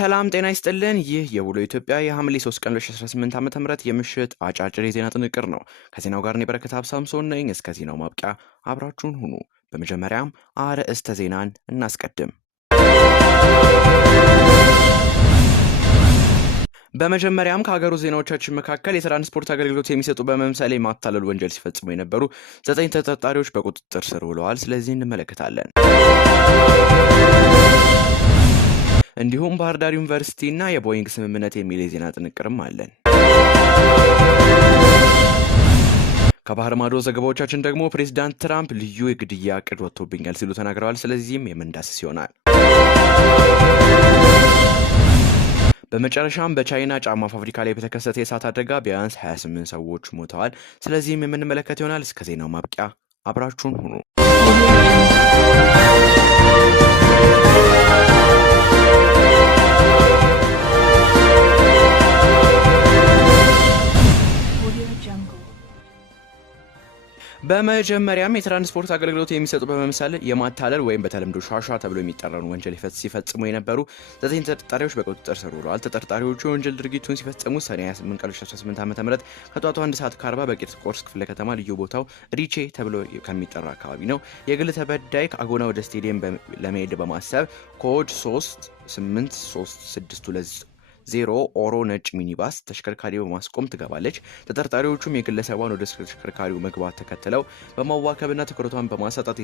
ሰላም ጤና ይስጥልን። ይህ የውሎ ኢትዮጵያ የሐምሌ 3 ቀን 2018 ዓ.ም የምሽት አጫጭር የዜና ጥንቅር ነው። ከዜናው ጋር እኔ በረከት ሀብሳምሶን ነኝ። እስከ ዜናው ማብቂያ አብራችሁን ሁኑ። በመጀመሪያም አርዕስተ ዜናን እናስቀድም። በመጀመሪያም ከሀገሩ ዜናዎቻችን መካከል የትራንስፖርት አገልግሎት የሚሰጡ በመምሰል የማታለል ወንጀል ሲፈጽሙ የነበሩ 9 ተጠርጣሪዎች በቁጥጥር ስር ውለዋል። ስለዚህ እንመለከታለን። እንዲሁም ባህር ዳር ዩኒቨርሲቲ እና የቦይንግ ስምምነት የሚል የዜና ጥንቅርም አለን። ከባህር ማዶ ዘገባዎቻችን ደግሞ ፕሬዝዳንት ትራምፕ ልዩ የግድያ እቅድ ወጥቶብኛል ሲሉ ተናግረዋል። ስለዚህም የምንዳስስ ይሆናል። በመጨረሻም በቻይና ጫማ ፋብሪካ ላይ በተከሰተ የእሳት አደጋ ቢያንስ 28 ሰዎች ሞተዋል። ስለዚህም የምንመለከት ይሆናል። እስከ ዜናው ማብቂያ አብራችሁን ሁኑ። በመጀመሪያም የትራንስፖርት አገልግሎት የሚሰጡ በመምሰል የማታለል ወይም በተለምዶ ሻሻ ተብሎ የሚጠራውን ወንጀል ሲፈጽሙ የነበሩ 9 ተጠርጣሪዎች በቁጥጥር ስር ውለዋል። ተጠርጣሪዎቹ የወንጀል ድርጊቱን ሲፈጽሙ ሰኔ 28 ቀን 2018 ዓ.ም ከጧቱ 1:40 በቂርቆስ ክፍለ ከተማ ልዩ ቦታው ሪቼ ተብሎ ከሚጠራ አካባቢ ነው። የግል ተበዳይ ከአጎና ወደ ስቴዲየም ለመሄድ በማሰብ ኮድ 383620 ኦሮ ነጭ ሚኒባስ ተሽከርካሪ በማስቆም ትገባለች። ተጠርጣሪዎቹም የግለሰቧን ወደ ተሽከርካሪው መግባት ተከትለው በማዋከብና ትኩረቷን በማሳጣት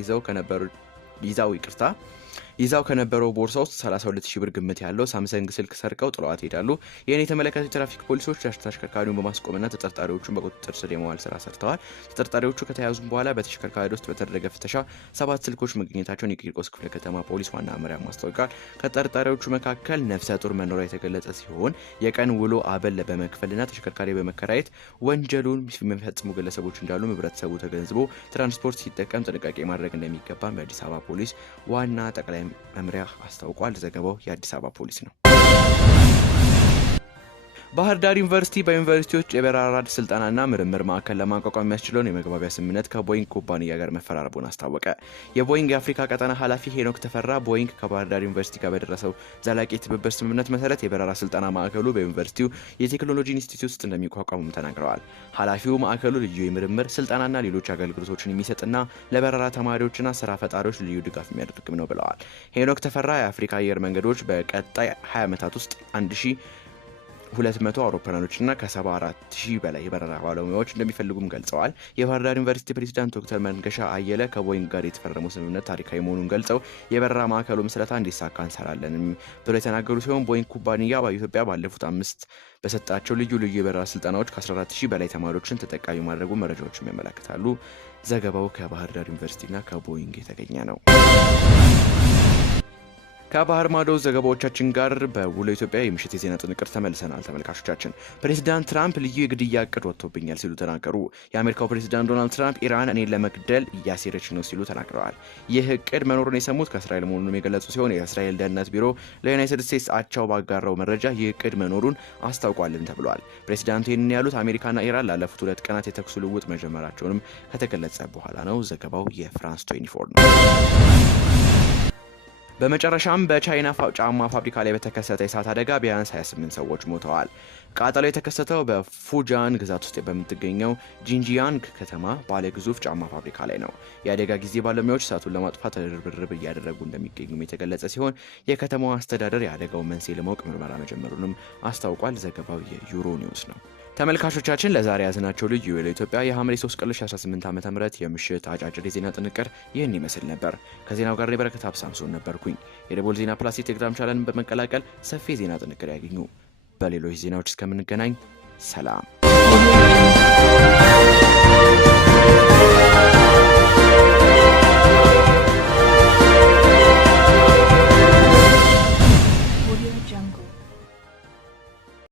ይዛው ከነበረው ቦርሳ ውስጥ 32000 ብር ግምት ያለው ሳምሰንግ ስልክ ሰርቀው ጥለዋት ሄዳሉ። ይህን የተመለከቱ የትራፊክ ፖሊሶች ተሽከርካሪውን በማስቆምና ተጠርጣሪዎቹን በቁጥጥር ስር የመዋል ስራ ሰርተዋል። ተጠርጣሪዎቹ ከተያዙ በኋላ በተሽከርካሪ ውስጥ በተደረገ ፍተሻ 7 ስልኮች መገኘታቸውን የቂርቆስ ክፍለ ከተማ ፖሊስ ዋና መምሪያ ማስታወቂያል። ከተጠርጣሪዎቹ መካከል ነፍሰ ጡር መኖሪያ የተገለጸ ሲሆን የቀን ውሎ አበል በመክፈልና ተሽከርካሪ በመከራየት ወንጀሉን የሚፈጽሙ ግለሰቦች እንዳሉ ህብረተሰቡ ተገንዝቦ ትራንስፖርት ሲጠቀም ጥንቃቄ ማድረግ እንደሚገባም የአዲስ አበባ ፖሊስ ዋና ጠቅላይ መምሪያ አስታውቋል። ዘገባው የአዲስ አበባ ፖሊስ ነው። ባህር ዳር ዩኒቨርሲቲ በዩኒቨርሲቲዎች የበረራ ስልጠናና ምርምር ማዕከል ለማቋቋም የሚያስችለውን የመግባቢያ ስምምነት ከቦይንግ ኩባንያ ጋር መፈራረሙን አስታወቀ። የቦይንግ የአፍሪካ ቀጠና ኃላፊ ሄኖክ ተፈራ ቦይንግ ከባህር ዳር ዩኒቨርሲቲ ጋር በደረሰው ዘላቂ የትብብር ስምምነት መሰረት የበረራ ስልጠና ማዕከሉ በዩኒቨርሲቲው የቴክኖሎጂ ኢንስቲትዩት ውስጥ እንደሚቋቋሙም ተናግረዋል። ኃላፊው ማዕከሉ ልዩ የምርምር ስልጠናና ሌሎች አገልግሎቶችን የሚሰጥና ለበረራ ተማሪዎችና ስራ ፈጣሪዎች ልዩ ድጋፍ የሚያደርግም ነው ብለዋል። ሄኖክ ተፈራ የአፍሪካ አየር መንገዶች በቀጣይ 20 ዓመታት ውስጥ 1200 አውሮፕላኖችና ከ74000 በላይ የበረራ ባለሙያዎች እንደሚፈልጉም ገልጸዋል። የባህር ዳር ዩኒቨርሲቲ ፕሬዝዳንት ዶክተር መንገሻ አየለ ከቦይንግ ጋር የተፈረመው ስምምነት ታሪካዊ መሆኑን ገልጸው የበረራ ማዕከሉ ምስረታ እንዲሳካ እንሰራለን ብለው የተናገሩ ሲሆን ቦይንግ ኩባንያ በኢትዮጵያ ባለፉት 5 በሰጣቸው ልዩ የበረራ ስልጠናዎች ከ14000 በላይ ተማሪዎችን ተጠቃሚ ማድረጉ መረጃዎችም ያመለክታሉ። ዘገባው ከባህር ዳር ዩኒቨርሲቲና ከቦይንግ የተገኘ ነው። ከባህር ማዶ ዘገባዎቻችን ጋር በውሎ ኢትዮጵያ የምሽት የዜና ጥንቅር ተመልሰናል። ተመልካቾቻችን ፕሬዝዳንት ትራምፕ ልዩ የግድያ እቅድ ወጥቶብኛል ሲሉ ተናገሩ። የአሜሪካው ፕሬዝዳንት ዶናልድ ትራምፕ ኢራን እኔን ለመግደል እያሴረች ነው ሲሉ ተናግረዋል። ይህ እቅድ መኖሩን የሰሙት ከእስራኤል መሆኑን የገለጹ ሲሆን የእስራኤል ደህንነት ቢሮ ለዩናይትድ ስቴትስ አቻው ባጋራው መረጃ ይህ እቅድ መኖሩን አስታውቋልም ተብሏል። ፕሬዝዳንቱ ይህንን ያሉት አሜሪካና ኢራን ላለፉት 2 ቀናት የተኩስ ልውውጥ መጀመራቸውንም ከተገለጸ በኋላ ነው። ዘገባው የፍራንስ 24 ነው። በመጨረሻም በቻይና ጫማ ፋብሪካ ላይ በተከሰተ የእሳት አደጋ ቢያንስ 28 ሰዎች ሞተዋል። ቃጠሎ የተከሰተው በፉጃን ግዛት ውስጥ በምትገኘው ጂንጂያንግ ከተማ ባለ ግዙፍ ጫማ ፋብሪካ ላይ ነው። የአደጋ ጊዜ ባለሙያዎች እሳቱን ለማጥፋት ርብርብ እያደረጉ እንደሚገኙም የተገለጸ ሲሆን የከተማው አስተዳደር የአደጋውን መንስኤ ለማወቅ ምርመራ መጀመሩንም አስታውቋል። ዘገባው የዩሮ ኒውስ ነው። ተመልካቾቻችን ለዛሬ ያዝናቸው ልዩ ለኢትዮጵያ የሐምሌ 3 ቀን 2018 ዓ.ም የምሽት አጫጭር የዜና ጥንቅር ይህን ይመስል ነበር። ከዜናው ጋር በረከት ሀብሳምሶን ነበርኩኝ። የደቦል ዜና ፕላስ የቴሌግራም ቻናልን በመቀላቀል ሰፊ የዜና ጥንቅር ያገኙ። በሌሎች ዜናዎች እስከምንገናኝ ሰላም።